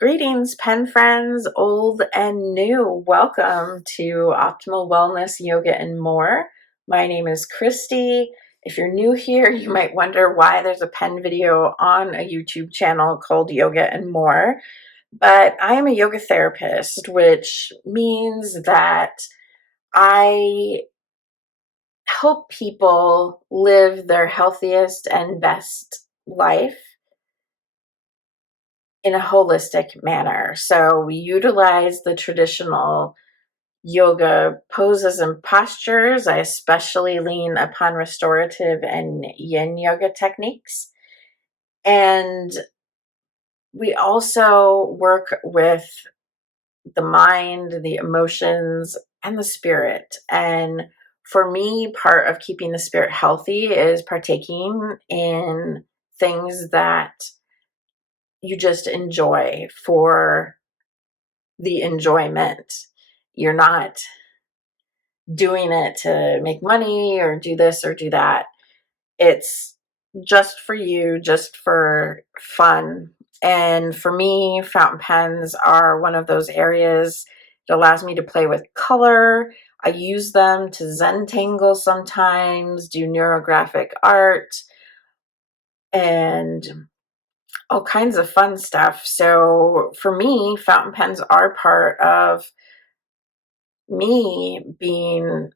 Greetings, pen friends, old and new. Welcome to Optimal Wellness, Yoga, and More. My name is Christy. If you're new here, you might wonder why there's a pen video on a YouTube channel called Yoga and More. But I am a yoga therapist, which means that I help people live their healthiest and best life in a holistic manner. So we utilize the traditional yoga poses and postures. I especially lean upon restorative and yin yoga techniques. And we also work with the mind, the emotions, and the spirit. And for me, part of keeping the spirit healthy is partaking in things that you just enjoy for the enjoyment. You're not doing it to make money or do this or do that. It's just for you, just for fun. And for me, fountain pens are one of those areas. It allows me to play with color. I use them to Zentangle sometimes, do neurographic art, and all kinds of fun stuff. So for me, fountain pens are part of me being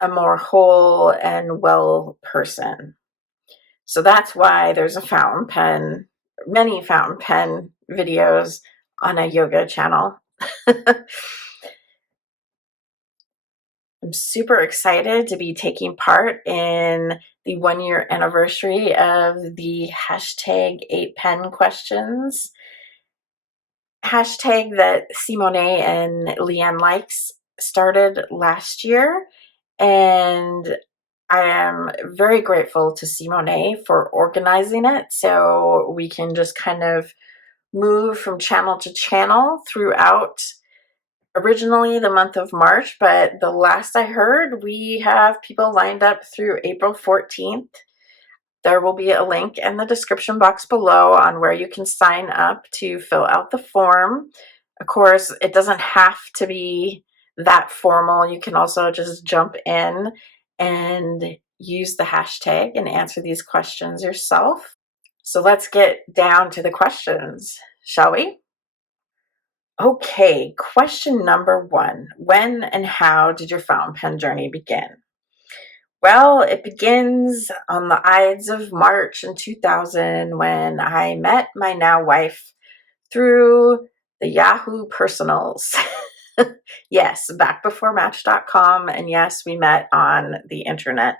a more whole and well person. So that's why there's many fountain pen videos on a yoga channel. I'm super excited to be taking part in the 1 year anniversary of the hashtag 8pen questions. Hashtag that Simone and Leanne Likes started last year. And I am very grateful to Simone for organizing it so we can just kind of move from channel to channel throughout originally the month of March, but the last I heard, we have people lined up through April 14th. There will be a link in the description box below on where you can sign up to fill out the form. Of course, it doesn't have to be that formal. You can also just jump in and use the hashtag and answer these questions yourself. So let's get down to the questions, shall we? Okay, question number 1. When and how did your fountain pen journey begin? Well, it begins on the Ides of March in 2000 when I met my now wife through the Yahoo Personals. Yes, back before Match.com, and yes, we met on the internet.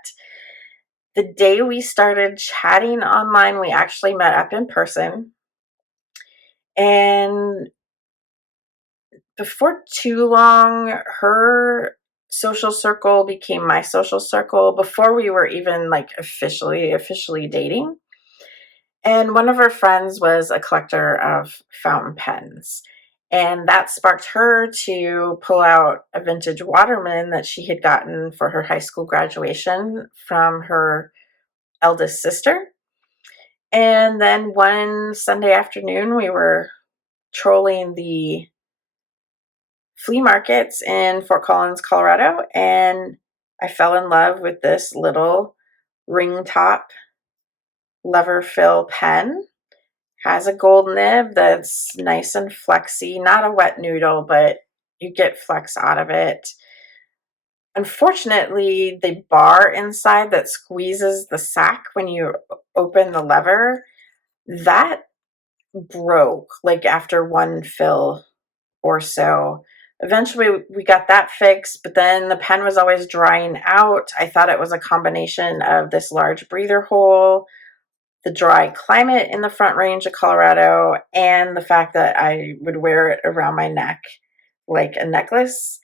The day we started chatting online, we actually met up in person. And before too long, her social circle became my social circle before we were even like officially dating. And one of her friends was a collector of fountain pens. And that sparked her to pull out a vintage Waterman that she had gotten for her high school graduation from her eldest sister. And then one Sunday afternoon, we were trolling the flea markets in Fort Collins, Colorado, and I fell in love with this little ring top lever fill pen. Has a gold nib that's nice and flexy, not a wet noodle, but you get flex out of it. Unfortunately, the bar inside that squeezes the sack when you open the lever, that broke like after one fill or so. Eventually, we got that fixed, but then the pen was always drying out. I thought it was a combination of this large breather hole, the dry climate in the Front Range of Colorado, and the fact that I would wear it around my neck like a necklace.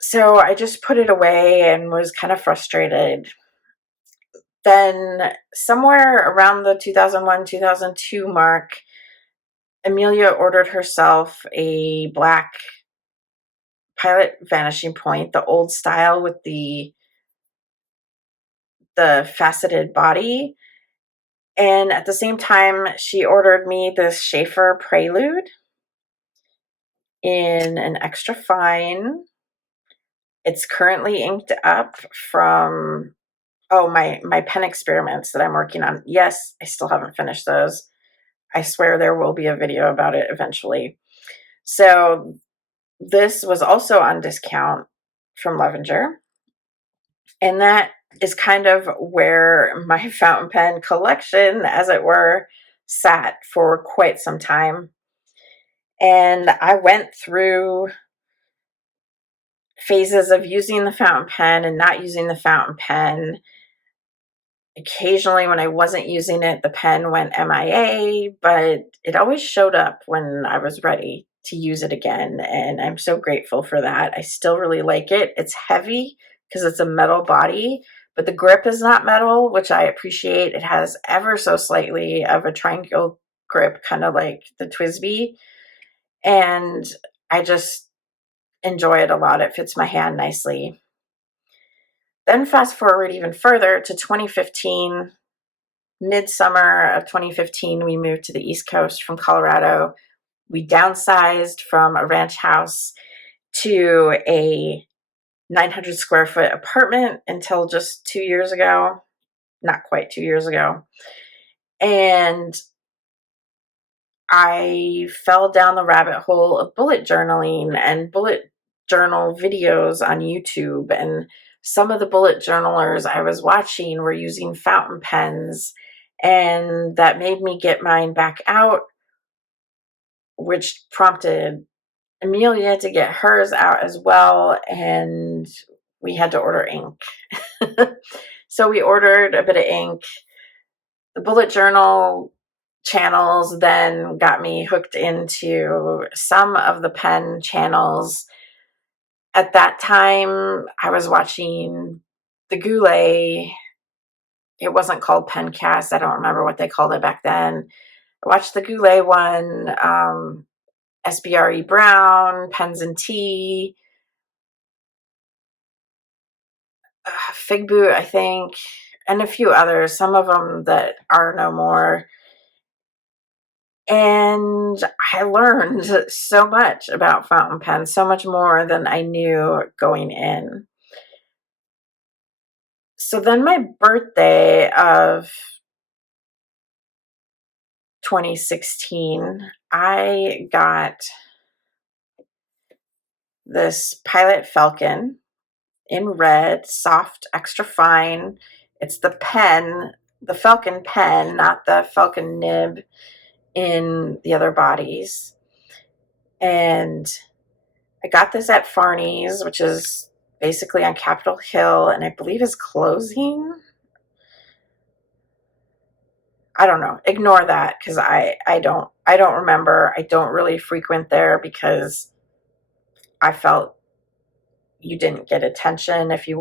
So I just put it away and was kind of frustrated. Then, somewhere around the 2001 2002 mark, Amelia ordered herself a black Pilot Vanishing Point, the old style with the faceted body. And at the same time, she ordered me this Schaefer Prelude in an extra fine. It's currently inked up from, my pen experiments that I'm working on. Yes, I still haven't finished those. I swear there will be a video about it eventually. So this was also on discount from Levenger. And that is kind of where my fountain pen collection, as it were, sat for quite some time. And I went through phases of using the fountain pen and not using the fountain pen. Occasionally, when I wasn't using it, the pen went MIA, but it always showed up when I was ready to use it again. And I'm so grateful for that. I still really like it. It's heavy because it's a metal body, but the grip is not metal, which I appreciate. It has ever so slightly of a triangle grip, kind of like the TWSBI. And I just enjoy it a lot. It fits my hand nicely. Then fast forward even further to 2015, midsummer of 2015, we moved to the East Coast from Colorado. We downsized from a ranch house to a 900 square foot apartment until just 2 years ago, not quite 2 years ago. And I fell down the rabbit hole of bullet journaling and bullet journal videos on YouTube. And some of the bullet journalers I was watching were using fountain pens, and that made me get mine back out, which prompted Amelia to get hers out as well. And we had to order ink. So we ordered a bit of ink. The bullet journal channels then got me hooked into some of the pen channels. At that time, I was watching the Goulet. It wasn't called Pencast. I don't remember what they called it back then. I watched the Goulet one, SBRE Brown, Pens and Tea, Fig Boot, I think, and a few others, some of them that are no more. And I learned so much about fountain pens, so much more than I knew going in. So then my birthday of 2016, I got this Pilot Falcon in red, soft, extra fine. It's the pen, the Falcon pen, not the Falcon nib in the other bodies. And I got this at Farney's, which is basically on Capitol Hill, and I believe is closing. I don't know. Ignore that because I don't remember. I don't really frequent there because I felt you didn't get attention if you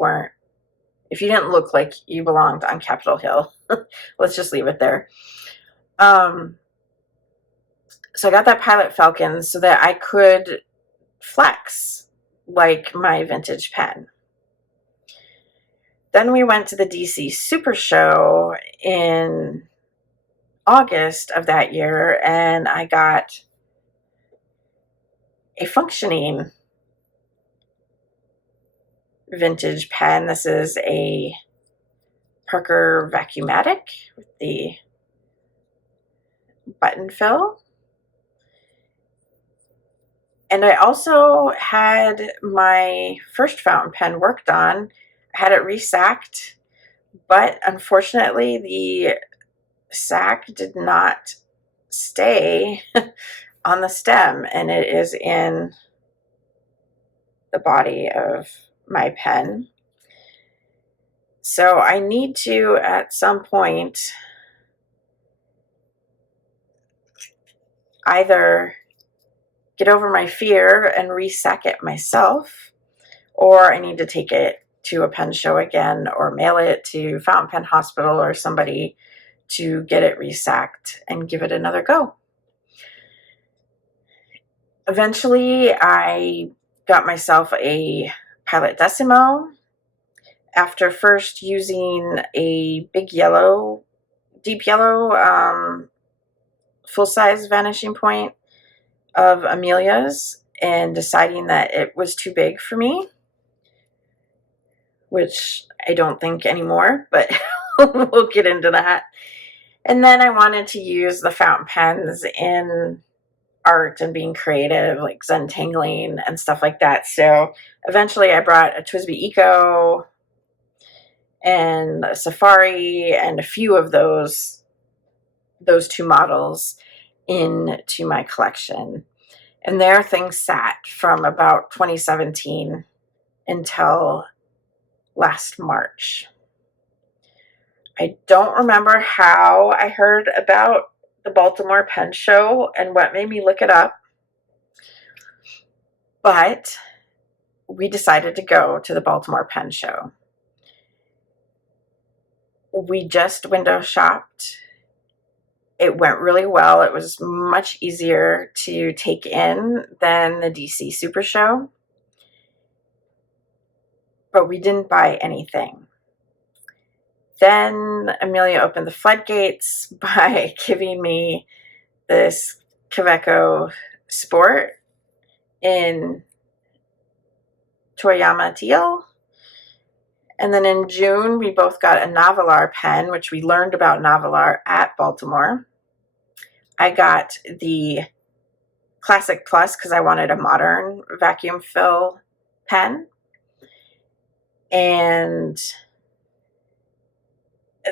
didn't look like you belonged on Capitol Hill. Let's just leave it there. So I got that Pilot Falcon so that I could flex like my vintage pen. Then we went to the DC Super Show in August of that year, and I got a functioning vintage pen. This is a Parker Vacuumatic with the button fill. And I also had my first fountain pen worked on. I had it resacked, but unfortunately the sack did not stay on the stem, and it is in the body of my pen. So I need to, at some point, either get over my fear and resack it myself, or I need to take it to a pen show again or mail it to Fountain Pen Hospital or somebody to get it resacked and give it another go. Eventually, I got myself a Pilot Decimo after first using a big yellow deep yellow full-size vanishing point of Amelia's and deciding that it was too big for me, which I don't think anymore, but we'll get into that. And then I wanted to use the fountain pens in art and being creative, like Zentangling and stuff like that. So eventually I brought a TWSBI Eco and a Safari and a few of those two models into my collection. And there things sat from about 2017 until last March. I don't remember how I heard about the Baltimore Pen Show and what made me look it up, but we decided to go to the Baltimore Pen Show. We just window shopped. It went really well. It was much easier to take in than the DC Super Show, but we didn't buy anything. Then Amelia opened the floodgates by giving me this Kaweco Sport in Toyama Teal. And then in June, we both got a Novelar pen, which we learned about Novelar at Baltimore. I got the Classic Plus because I wanted a modern vacuum fill pen. And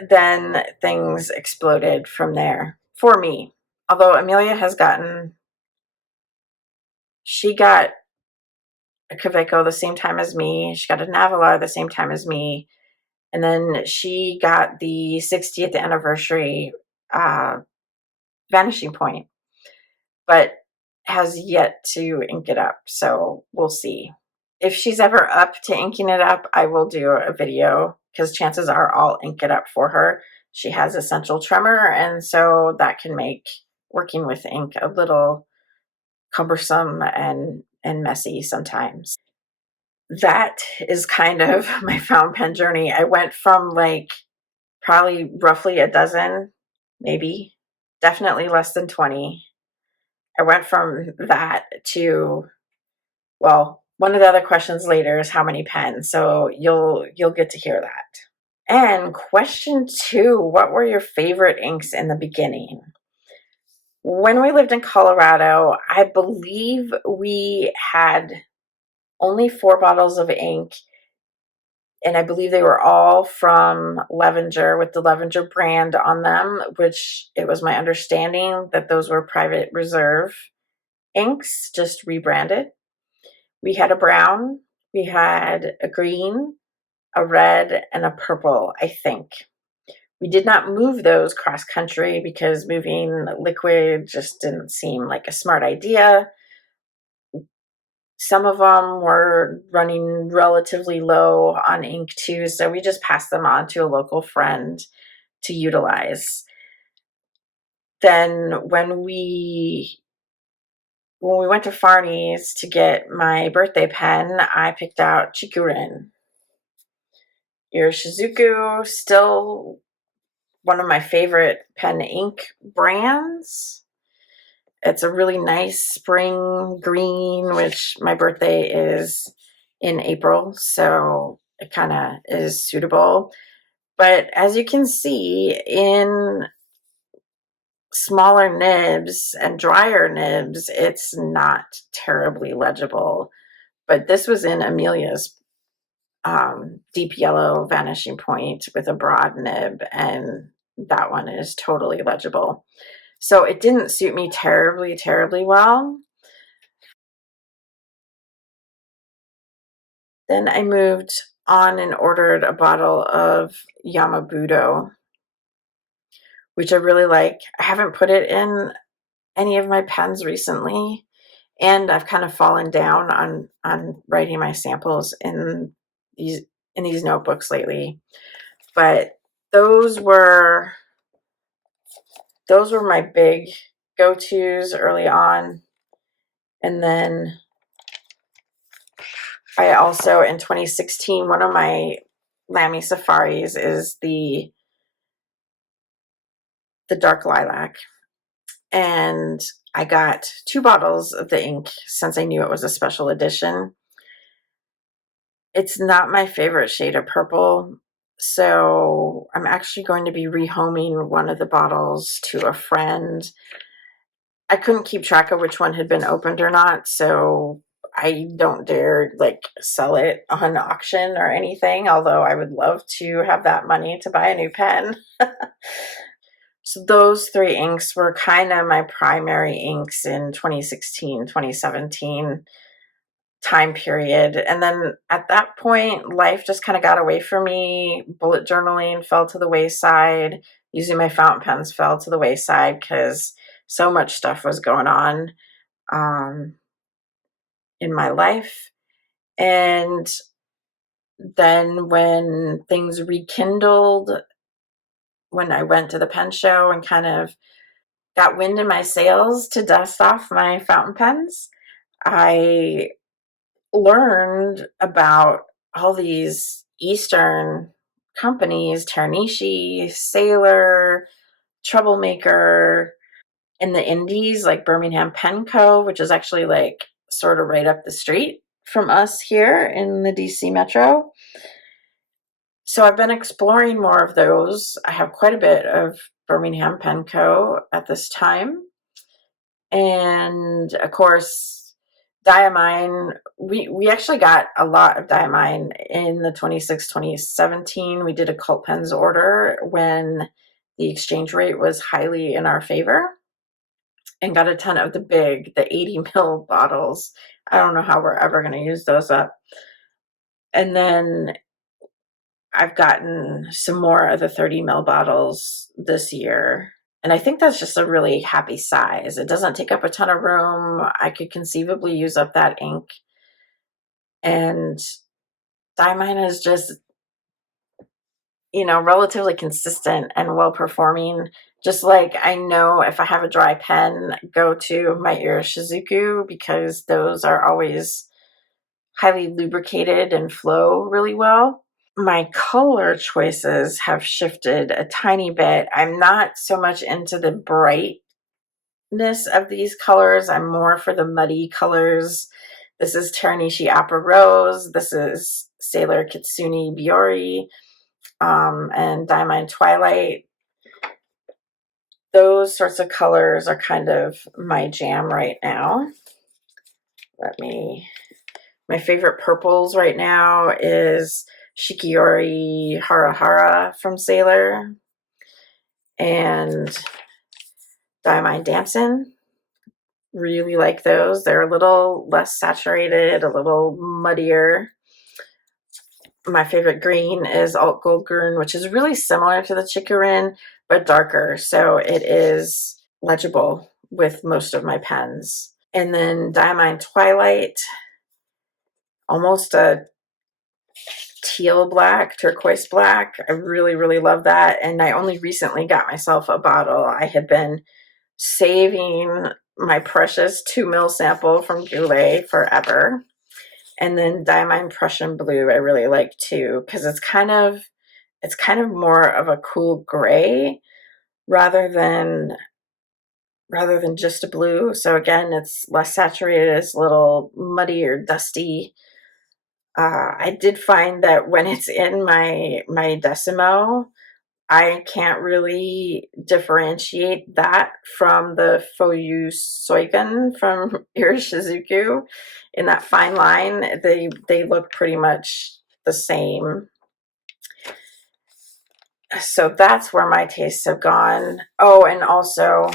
then things exploded from there for me. Although Amelia has she got a Kaweco the same time as me. She got a Novelar the same time as me. And then she got the 60th anniversary Vanishing Point, but has yet to ink it up. So we'll see. If she's ever up to inking it up, I will do a video because chances are I'll ink it up for her. She has essential tremor, and so that can make working with ink a little cumbersome and messy sometimes. That is kind of my fountain pen journey. I went from like probably roughly a dozen, maybe, definitely less than 20. I went from that to, well, one of the other questions later is how many pens. So you'll get to hear that. And question 2, what were your favorite inks in the beginning? When we lived in Colorado, I believe we had only 4 bottles of ink, and I believe they were all from Levenger with the Levenger brand on them, which it was my understanding that those were private reserve inks, just rebranded. We had a brown, we had a green, a red, and a purple, I think. We did not move those cross country because moving liquid just didn't seem like a smart idea. Some of them were running relatively low on ink too, so we just passed them on to a local friend to utilize. Then when we went to Farney's to get my birthday pen, I picked out Chikurin. Your Shizuku, still one of my favorite pen ink brands. It's a really nice spring green, which my birthday is in April, so it kind of is suitable. But as you can see, in smaller nibs and drier nibs, it's not terribly legible. But this was in Amelia's deep yellow vanishing point with a broad nib, and that one is totally legible. So it didn't suit me terribly, terribly well. Then I moved on and ordered a bottle of Yamabudo, which I really like. I haven't put it in any of my pens recently, and I've kind of fallen down on writing my samples in these notebooks lately. But those were my big go-tos early on. And then I also, in 2016, one of my Lamy Safaris is the the dark lilac. And I got 2 bottles of the ink since I knew it was a special edition. It's not my favorite shade of purple, so I'm actually going to be rehoming one of the bottles to a friend. I couldn't keep track of which one had been opened or not, so I don't dare like sell it on auction or anything, although I would love to have that money to buy a new pen. So those 3 inks were kind of my primary inks in 2016, 2017 time period. And then at that point, life just kind of got away from me. Bullet journaling fell to the wayside. Using my fountain pens fell to the wayside because so much stuff was going on in my life. And then when things rekindled, when I went to the pen show and kind of got wind in my sails to dust off my fountain pens, I learned about all these Eastern companies, Tarnishi, Sailor, Troublemaker, in the Indies, like Birmingham Pen Co., which is actually like sort of right up the street from us here in the DC metro. So I've been exploring more of those. I have quite a bit of Birmingham Pen Co. at this time. And of course, Diamine, we actually got a lot of Diamine in the 2017. We did a Cult Pens order when the exchange rate was highly in our favor and got a ton of the 80 ml bottles. I don't know how we're ever going to use those up. And then I've gotten some more of the 30 ml bottles this year. And I think that's just a really happy size. It doesn't take up a ton of room. I could conceivably use up that ink. And Diamine is just, relatively consistent and well performing. Just like I know if I have a dry pen, go to my Shizuku because those are always highly lubricated and flow really well. My color choices have shifted a tiny bit. I'm not so much into the brightness of these colors. I'm more for the muddy colors. This is Taranishi Opera Rose. This is Sailor Kitsune Biori, and Diamine Twilight. Those sorts of colors are kind of my jam right now. My favorite purples right now is Shikiori Hara Hara from Sailor and Diamine Dancing. Really like those. They're a little less saturated, a little muddier. My favorite green is Alt Gold Green, which is really similar to the Chikurin, but darker. So it is legible with most of my pens. And then Diamine Twilight, almost a teal black, turquoise black. I really, really love that. And I only recently got myself a bottle. I had been saving my precious 2 ml sample from Goulet forever. And then Diamine Prussian Blue I really like too, because it's kind of more of a cool gray rather than just a blue. So again, it's less saturated, it's a little muddy or dusty. I did find that when it's in my Decimo, I can't really differentiate that from the Foyu Soigan from Irishizuku. In that fine line, they look pretty much the same. So that's where my tastes have gone. Oh, and also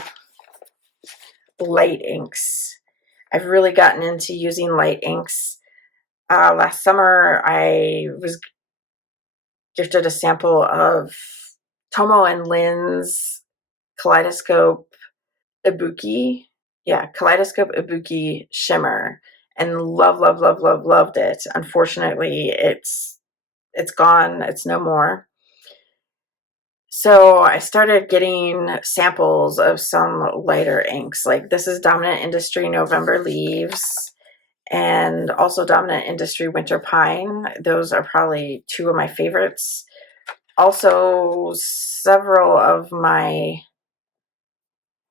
light inks. I've really gotten into using light inks. Last summer, I was gifted a sample of Tomo and Lynn's Kaleidoscope Ibuki. Yeah, Kaleidoscope Ibuki Shimmer. And loved it. Unfortunately, it's gone. It's no more. So I started getting samples of some lighter inks. Like this is Dominant Industry November Leaves and also Dominant Industry Winter Pine. Those are probably 2 of my favorites. Also, several of my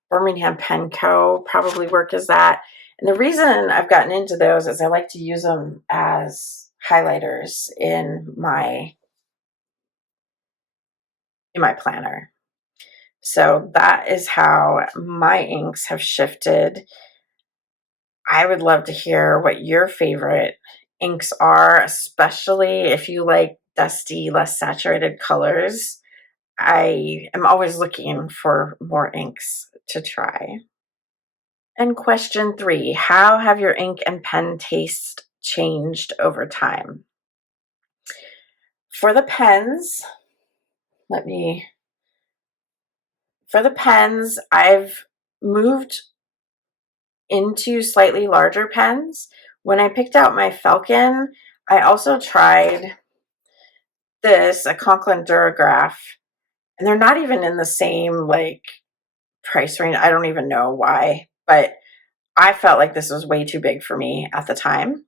Birmingham Pen Co. probably work as that. And the reason I've gotten into those is I like to use them as highlighters in my planner. So that is how my inks have shifted. I would love to hear what your favorite inks are, especially if you like dusty, less saturated colors. I am always looking for more inks to try. And question 3, how have your ink and pen tastes changed over time? For the pens, let me, for the pens, I've moved into slightly larger pens. When I picked out my Falcon, I also tried this, a Conklin Durograph, and they're not even in the same like price range. I don't even know why, but I felt like this was way too big for me at the time.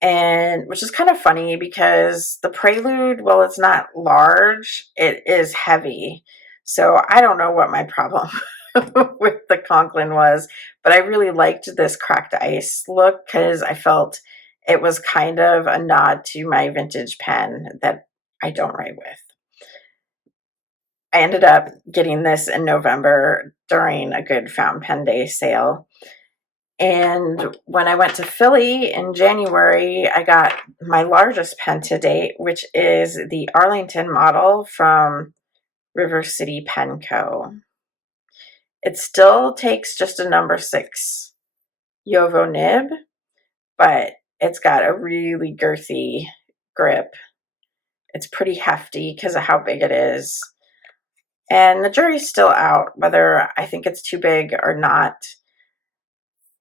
And which is kind of funny because the Prelude, well, it's not large, it is heavy. So I don't know what my problem with the Conklin was, but I really liked this cracked ice look because I felt it was kind of a nod to my vintage pen that I don't write with. I ended up getting this in November during a good fountain pen day sale. And when I went to Philly in January, I got my largest pen to date, which is the Arlington model from River City Pen Co. It still takes just a number 6 Yovo nib, but it's got a really girthy grip. It's pretty hefty because of how big it is. And the jury's still out whether I think it's too big or not.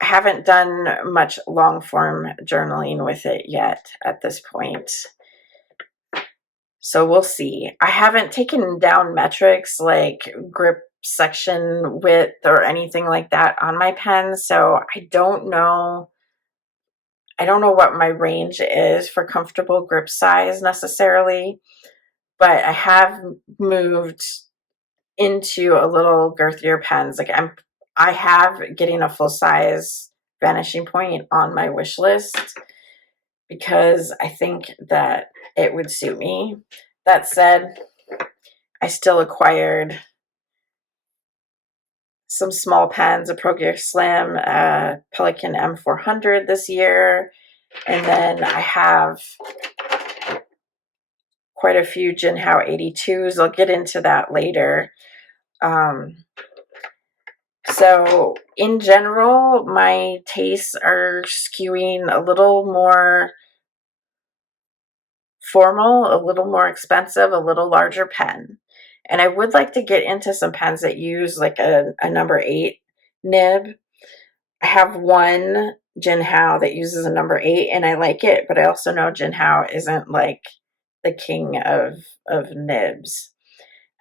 I haven't done much long form journaling with it yet at this point. So we'll see. I haven't taken down metrics like grip section width or anything like that on my pen. So I don't know what my range is for comfortable grip size necessarily, but I have moved into a little girthier pens. Like I have getting a full size Vanishing Point on my wish list because I think that it would suit me. That said, I still acquired some small pens, a Pro Gear Slim, a Pelican M400 this year, and then I have quite a few Jinhao 82s. I'll get into that later. So in general, my tastes are skewing a little more formal, a little more expensive, a little larger pen. And I would like to get into some pens that use like a number 8 nib. I have one Jinhao that uses a number 8 and I like it, but I also know Jinhao isn't like the king of nibs.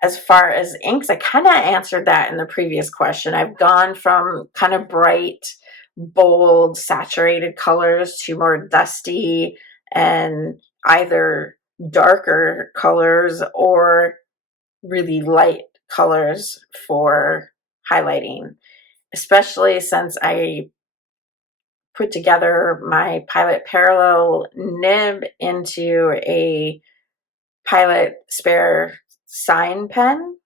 As far as inks, I kind of answered that in the previous question. I've gone from kind of bright, bold, saturated colors to more dusty and either darker colors or really light colors for highlighting, especially since I put together my Pilot Parallel nib into a Pilot Spare sign pen.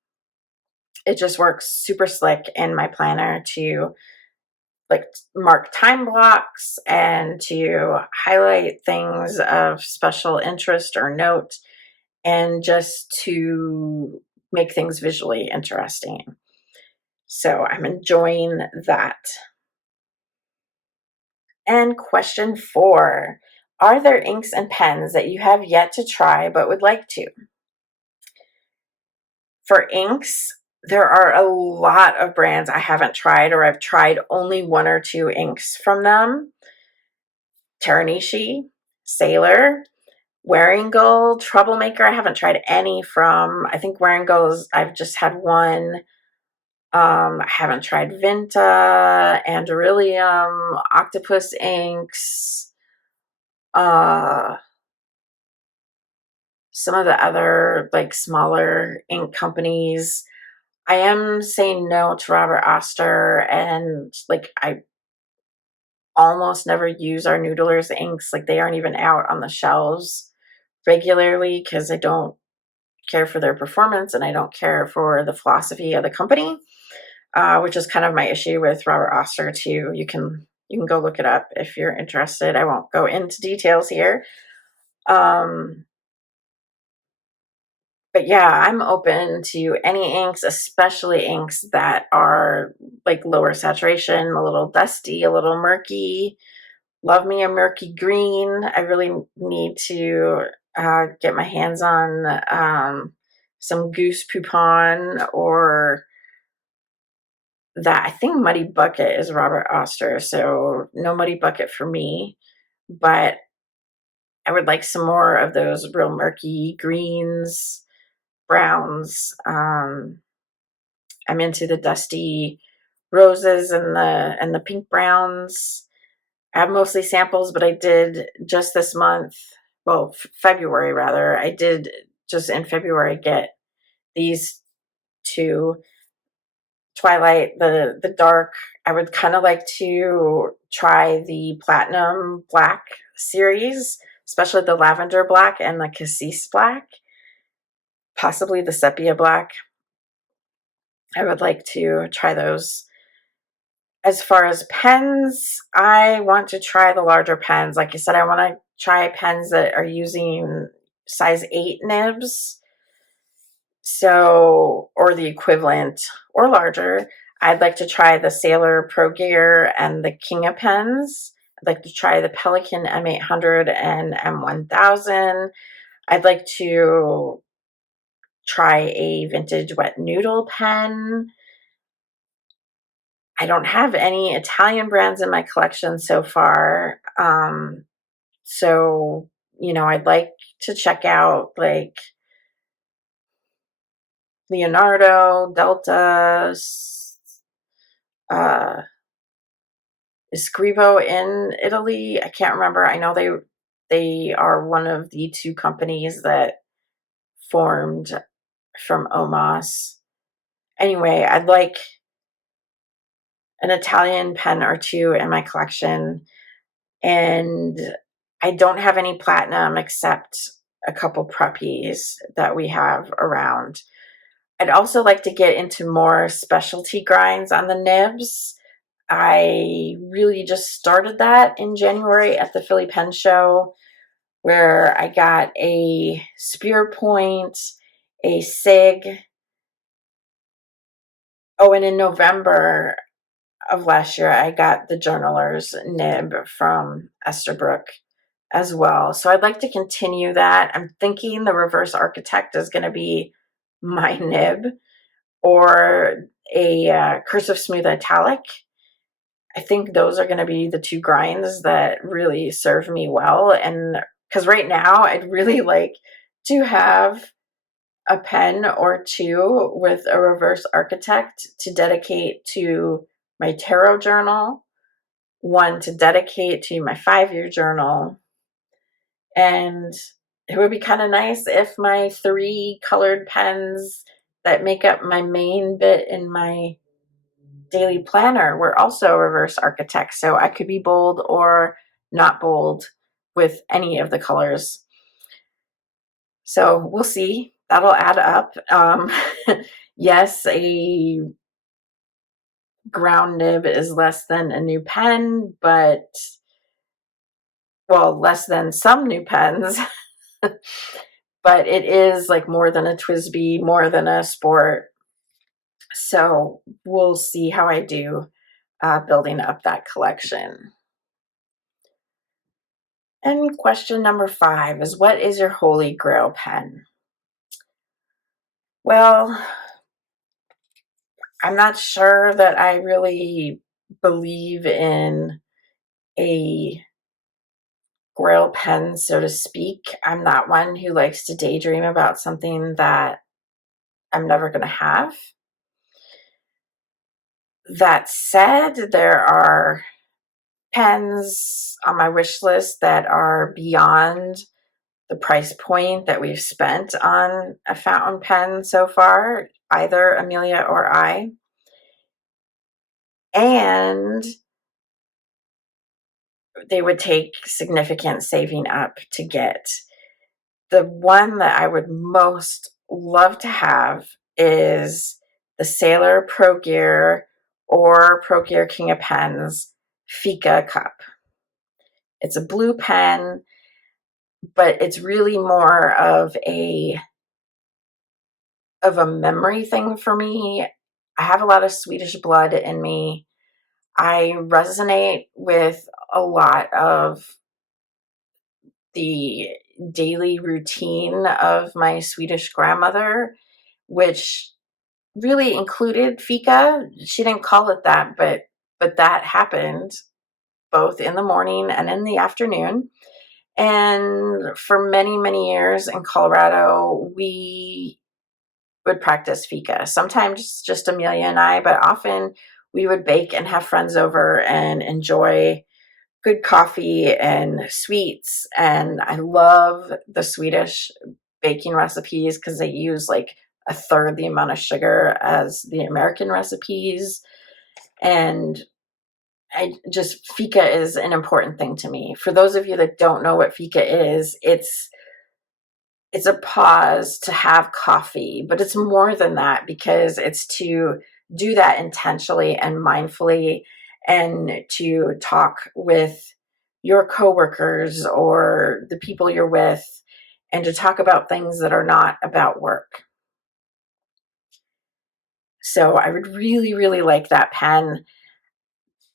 It just works super slick in my planner to like mark time blocks and to highlight things of special interest or note and just to make things visually interesting. So I'm enjoying that. And question 4, are there inks and pens that you have yet to try but would like to? For inks, there are a lot of brands I haven't tried or I've tried only 1 or 2 inks from them. Teranishi, Sailor, Wearing Gold, Troublemaker, I haven't tried any from. I think Wearing Gold, I've just had 1. I haven't tried Vinta, Andorilium, Octopus inks, some of the other like smaller ink companies. I am saying no to Robert Oster, and like I almost never use our Noodlers inks. Like they aren't even out on the shelves regularly because I don't care for their performance and I don't care for the philosophy of the company, which is kind of my issue with Robert Oster too. You can go look it up if you're interested. I won't go into details here. But yeah, I'm open to any inks, especially inks that are like lower saturation, a little dusty, a little murky. Love me a murky green. I really need to get my hands on some Goose Poupon, or that. I think Muddy Bucket is Robert Oster, so no Muddy Bucket for me. But I would like some more of those real murky greens, browns. I'm into the dusty roses and the pink browns. I have mostly samples, but I did just this month, well, February rather. I did just in February get these two Twilight, the dark. I would kind of like to try the Platinum Black series, especially the Lavender Black and the Cassis Black, possibly the Sepia Black. I would like to try those. As far as pens, I want to try the larger pens. Like I said, I want to try pens that are using size 8 nibs. So, or the equivalent or larger. I'd like to try the Sailor Pro Gear and the Kinga pens. I'd like to try the Pelikan M800 and M1000. I'd like to try a vintage wet noodle pen. I don't have any Italian brands in my collection so far. So, I'd like to check out like Leonardo, Delta, uh, Scrivo in Italy. I can't remember. I know they are one of the two companies that formed from Omos. Anyway, I'd like an Italian pen or two in my collection, and I don't have any platinum except a couple preppies that we have around. I'd also like to get into more specialty grinds on the nibs. I really just started that in January at the Philly Pen Show, where I got a spear point, a SIG. Oh, and in November of last year, I got the Journalers nib from Esterbrook as well. So I'd like to continue that. I'm thinking the Reverse Architect is going to be my nib, or a Cursive Smooth Italic. I think those are going to be the two grinds that really serve me well. And because right now I'd really like to have a pen or two with a Reverse Architect to dedicate to my tarot journal, one to dedicate to my 5-year journal. And it would be kind of nice if my 3 colored pens that make up my main bit in my daily planner were also Reverse Architect, so I could be bold or not bold with any of the colors. So we'll see. That'll add up. Yes, a ground nib is less than a new pen, but, well, less than some new pens. But it is like more than a TWSBI, more than a Sport. So we'll see how I do building up that collection. And question number 5 is, what is your holy grail pen? Well, I'm not sure that I really believe in a grail pen, so to speak. I'm not one who likes to daydream about something that I'm never going to have. That said, there are pens on my wish list that are beyond the price point that we've spent on a fountain pen so far. either Amelia or I. And they would take significant saving up to get. The one that I would most love to have is the Sailor Pro Gear or Pro Gear King of Pens Fika cup. It's a blue pen, but it's really more of a memory thing for me. I have a lot of Swedish blood in me. I resonate with a lot of the daily routine of my Swedish grandmother, which really included fika. She didn't call it that, but that happened both in the morning and in the afternoon. And for many, many years in Colorado, we would practice fika. Sometimes just Amelia and I, but often we would bake and have friends over and enjoy good coffee and sweets. And I love the Swedish baking recipes because they use like a third the amount of sugar as the American recipes. And fika is an important thing to me. For those of you that don't know what fika is, it's a pause to have coffee, but it's more than that because it's to do that intentionally and mindfully, and to talk with your coworkers or the people you're with, and to talk about things that are not about work. So I would really, really like that pen.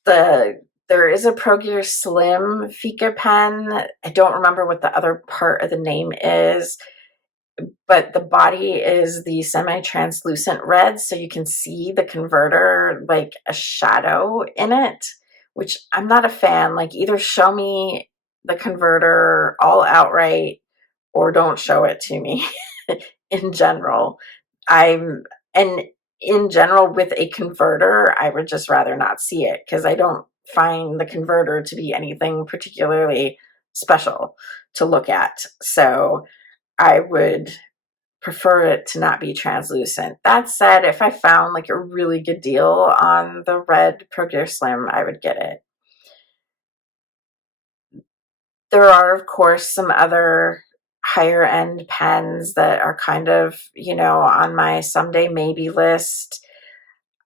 There is a Pro Gear Slim Fika pen. I don't remember what the other part of the name is, but the body is the semi-translucent red, so you can see the converter like a shadow in it, which I'm not a fan. Like, either show me the converter all outright or don't show it to me. In general, I'm and in general with a converter, I would just rather not see it because I don't find the converter to be anything particularly special to look at. So I would prefer it to not be translucent. That said, if I found like a really good deal on the red Pro Gear Slim, I would get it. There are, of course, some other higher end pens that are kind of, on my someday maybe list.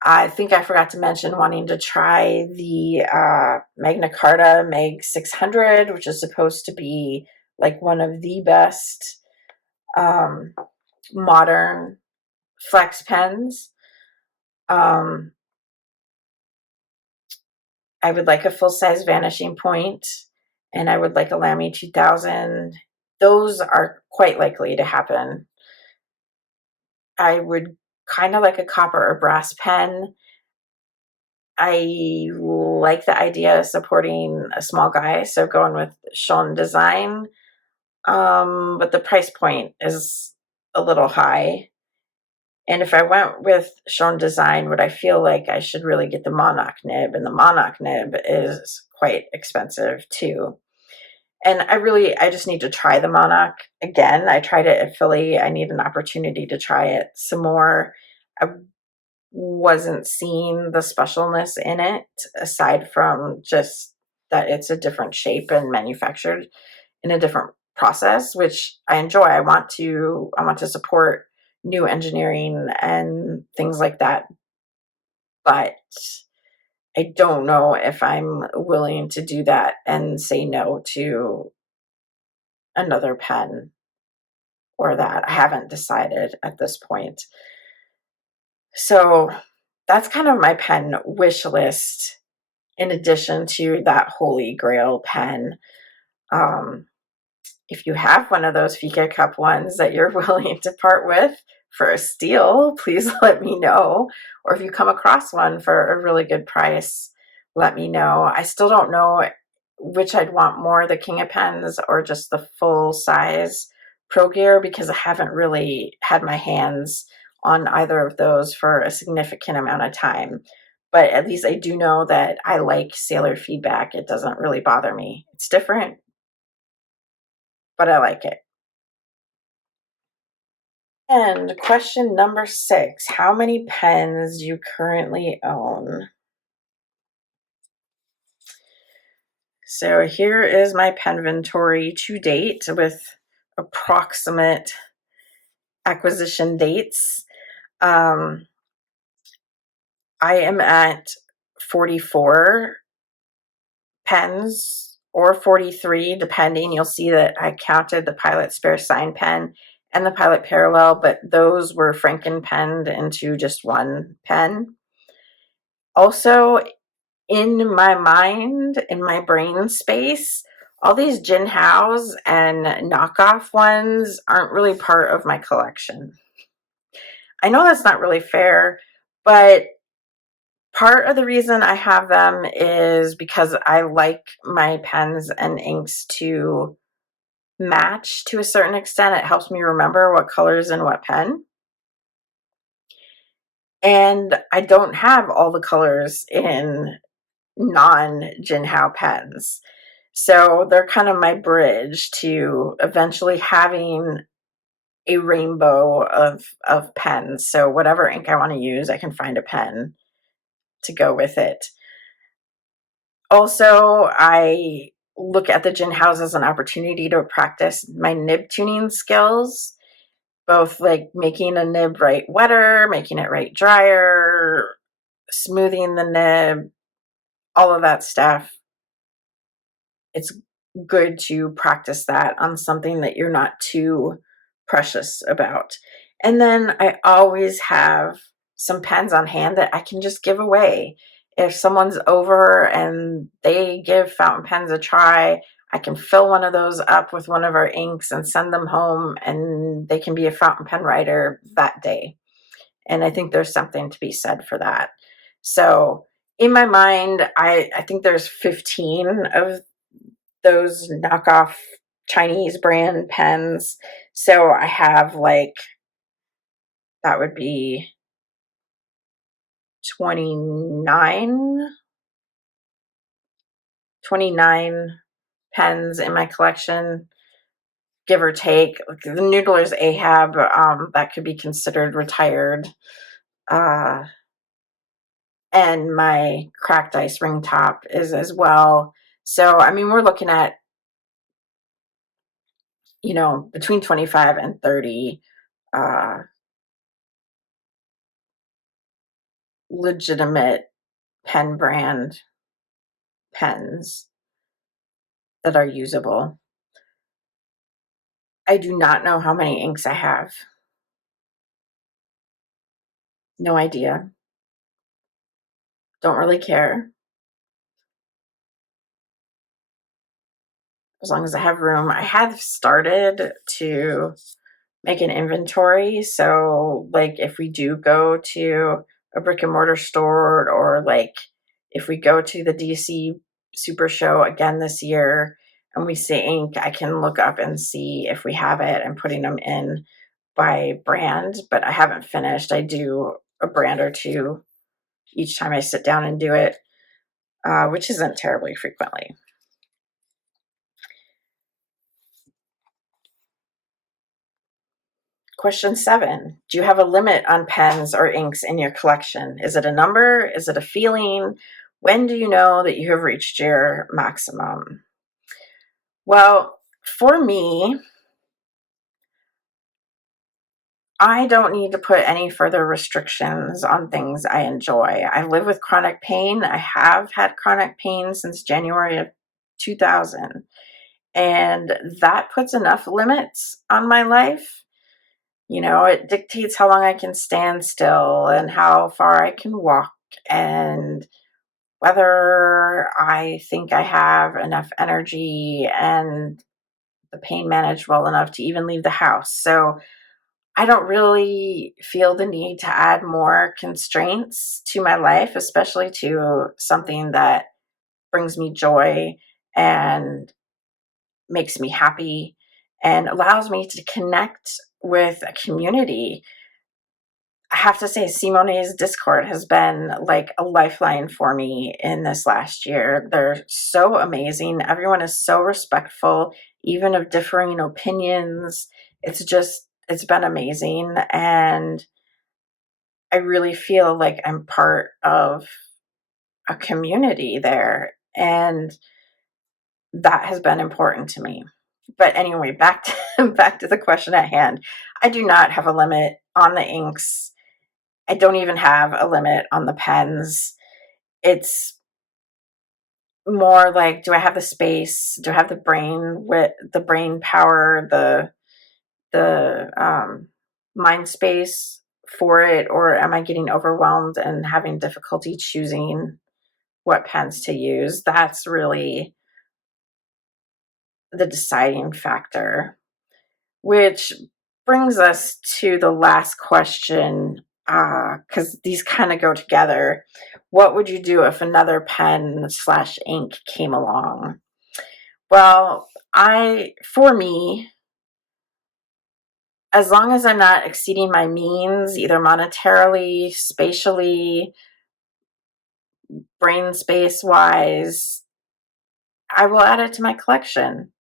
I think I forgot to mention wanting to try the Magna Carta Meg 600, which is supposed to be like one of the best um, modern flex pens. Um, I would like a full size Vanishing Point, and I would like a Lamy 2000. Those are quite likely to happen. I would kind of like a copper or brass pen. I like the idea of supporting a small guy, so going with Schon Design. But the price point is a little high. And if I went with Schon Design, would I feel like I should really get the Monarch nib? And the Monarch nib is quite expensive too. And I just need to try the Monarch again. I tried it at Philly. I need an opportunity to try it some more. I wasn't seeing the specialness in it aside from just that it's a different shape and manufactured in a different process, which I enjoy. I want to support new engineering and things like that, but I don't know if I'm willing to do that and say no to another pen or that. I haven't decided at this point. So that's kind of my pen wish list in addition to that Holy Grail pen. Um, if you have one of those Fika Cup ones that you're willing to part with for a steal, please let me know. Or if you come across one for a really good price, let me know. I still don't know which I'd want more, the King of Pens or just the full size Pro Gear, because I haven't really had my hands on either of those for a significant amount of time. But at least I do know that I like Sailor feedback. It doesn't really bother me. It's different, but I like it. And question number 6, how many pens do you currently own? So here is my Penventory to date with approximate acquisition dates. I am at 44 pens or 43, depending. You'll see that I counted the Pilot Spare Sign pen and the Pilot Parallel, but those were Franken penned into just one pen. Also, in my mind, in my brain space, all these Jinhaos and knockoff ones aren't really part of my collection. I know that's not really fair, but part of the reason I have them is because I like my pens and inks to match to a certain extent. It helps me remember what colors in what pen. And I don't have all the colors in non-Jinhao pens. So they're kind of my bridge to eventually having a rainbow of pens. So whatever ink I want to use, I can find a pen to go with it. Also, I look at the Jinhaos as an opportunity to practice my nib tuning skills, both like making a nib right wetter, making it right drier, smoothing the nib, all of that stuff. It's good to practice that on something that you're not too precious about. And then I always have some pens on hand that I can just give away. If someone's over and they give fountain pens a try, I can fill one of those up with one of our inks and send them home, and they can be a fountain pen writer that day. And I think there's something to be said for that. So in my mind, I think there's 15 of those knockoff Chinese brand pens. So I have like, that would be 29, 29 pens in my collection, give or take. The Noodler's Ahab, that could be considered retired. And my cracked ice ring top is as well. So, I mean, we're looking at, between 25 and 30 legitimate pen brand pens that are usable. I do not know how many inks I have. No idea. Don't really care. As long as I have room. I have started to make an inventory. So, like, if we do go to a brick and mortar store, or like if we go to the DC Super Show again this year and we see ink, I can look up and see if we have it and putting them in by brand. But I haven't finished. I do a brand or two each time I sit down and do it, which isn't terribly frequently. Question 7, do you have a limit on pens or inks in your collection? Is it a number? Is it a feeling? When do you know that you have reached your maximum? Well, for me, I don't need to put any further restrictions on things I enjoy. I live with chronic pain. I have had chronic pain since January of 2000. And that puts enough limits on my life. It dictates how long I can stand still and how far I can walk and whether I think I have enough energy and the pain managed well enough to even leave the house. So I don't really feel the need to add more constraints to my life, especially to something that brings me joy and makes me happy and allows me to connect with a community. I have to say, Simone's Discord has been like a lifeline for me in this last year. They're so amazing. Everyone is so respectful, even of differing opinions. It's just It's been amazing, and I really feel like I'm part of a community there, and that has been important to me. But anyway, back to back to the question at hand. I do not have a limit on the inks. I don't even have a limit on the pens. It's more like, do I have the space? Do I have the brain with the brain power, the mind space for it, or am I getting overwhelmed and having difficulty choosing what pens to use? That's really the deciding factor, which brings us to the last question, because these kind of go together. What would you do if another pen slash ink came along? Well, for me, as long as I'm not exceeding my means, either monetarily, spatially, brain space wise, I will add it to my collection.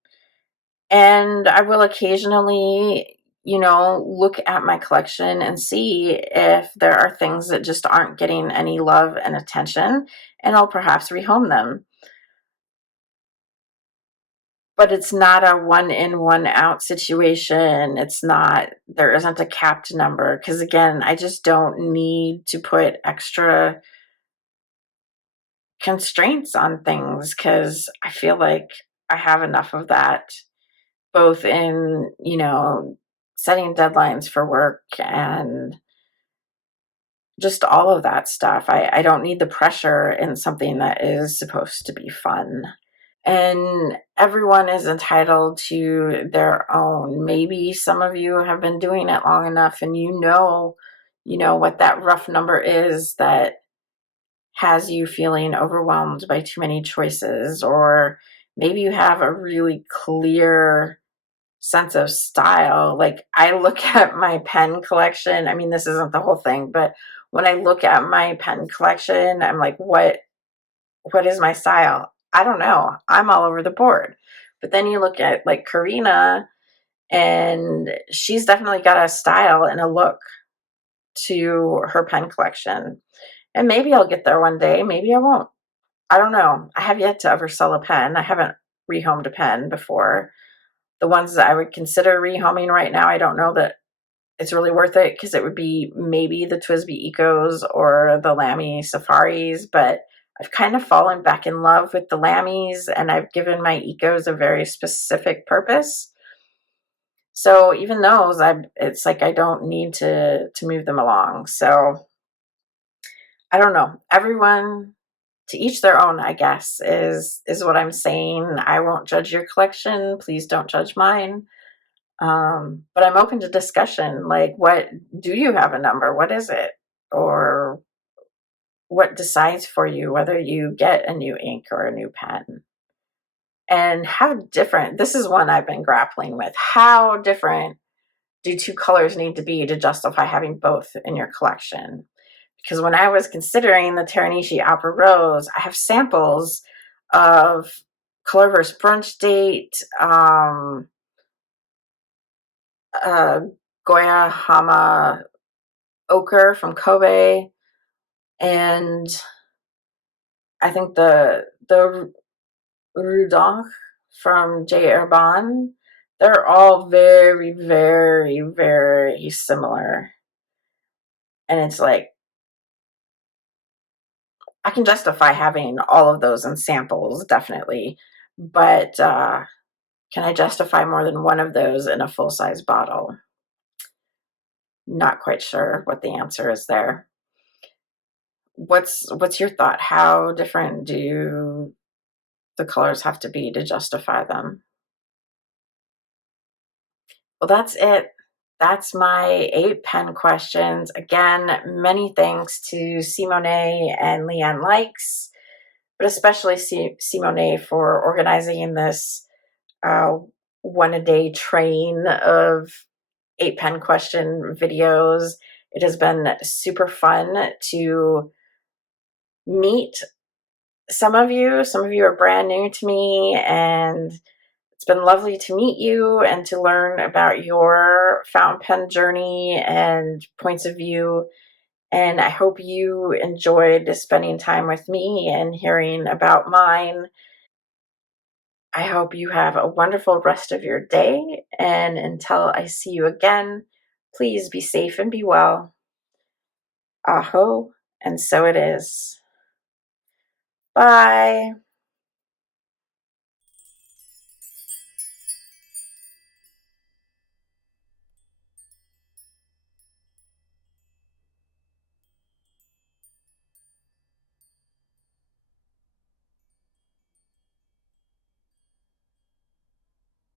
And I will occasionally, look at my collection and see if there are things that just aren't getting any love and attention, and I'll perhaps rehome them. But it's not a one in, one out situation. There isn't a capped number. Because again, I just don't need to put extra constraints on things because I feel like I have enough of that, both in, setting deadlines for work and just all of that stuff. I don't need the pressure in something that is supposed to be fun. And everyone is entitled to their own. Maybe some of you have been doing it long enough and what that rough number is that has you feeling overwhelmed by too many choices, or maybe you have a really clear sense of style. Like, I look at my pen collection. I mean, this isn't the whole thing, but when I look at my pen collection, I'm like, what is my style? I don't know. I'm all over the board. But then you look at like Karina, and she's definitely got a style and a look to her pen collection. And maybe I'll get there one day. Maybe I won't. I don't know. I have yet to ever sell a pen. I haven't rehomed a pen before. The ones that I would consider rehoming right now, I don't know that it's really worth it, because it would be maybe the Twisby Ecos or the Lamy Safaris, but I've kind of fallen back in love with the Lamys, and I've given my Ecos a very specific purpose. So even those, it's like I don't need to move them along. So I don't know. Everyone, to each their own, I guess, is what I'm saying. I won't judge your collection. Please don't judge mine. But I'm open to discussion. Like, what do you have a number? What is it? Or what decides for you whether you get a new ink or a new pen? And how different, this is one I've been grappling with. How different do two colors need to be to justify having both in your collection? Because when I was considering the Teranishi Opera Rose, I have samples of Colorverse Brunch Date, uh, Goya Hama Ochre from Kobe, and I think the Rudolph from J. Urban. They're all very, very, very similar. And it's like, I can justify having all of those in samples, definitely. But can I justify more than one of those in a full-size bottle? Not quite sure what the answer is there. What's your thought? How different do the colors have to be to justify them? Well, that's it. That's my 8 pen questions. Again, many thanks to Simone and Leanne Likes, but especially Simone for organizing this uh, one a day train of 8 pen question videos. It has been super fun to meet some of you. Some of you are brand new to me, and It's been lovely to meet you and to learn about your fountain pen journey and points of view. And I hope you enjoyed spending time with me and hearing about mine. I hope you have a wonderful rest of your day. And until I see you again, please be safe and be well. Aho, and so it is. Bye.